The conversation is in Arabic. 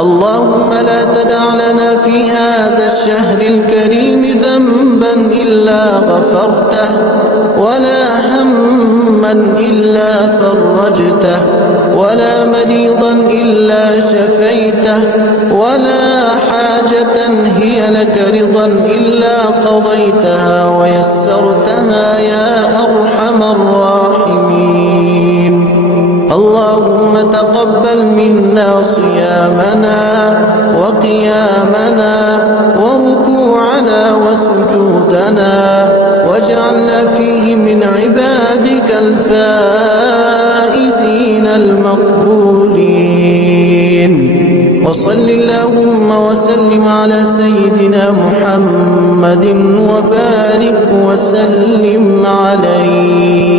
اللهم لا تدع لنا في هذا الشهر الكريم ذنبا إلا غفرته، ولا هما إلا فرجته، ولا مريضا إلا شفيته، ولا حاجة هي لك رضا إلا قضيتها ويسرتها يا أرحم الراحمين. اللهم تقبل منا صيامنا وقيامنا وركوعنا وسجودنا، واجعلنا فيه من عبادك الفائزين المقبولين. وصل اللهم وسلم على سيدنا محمد وبارك وسلم عليه.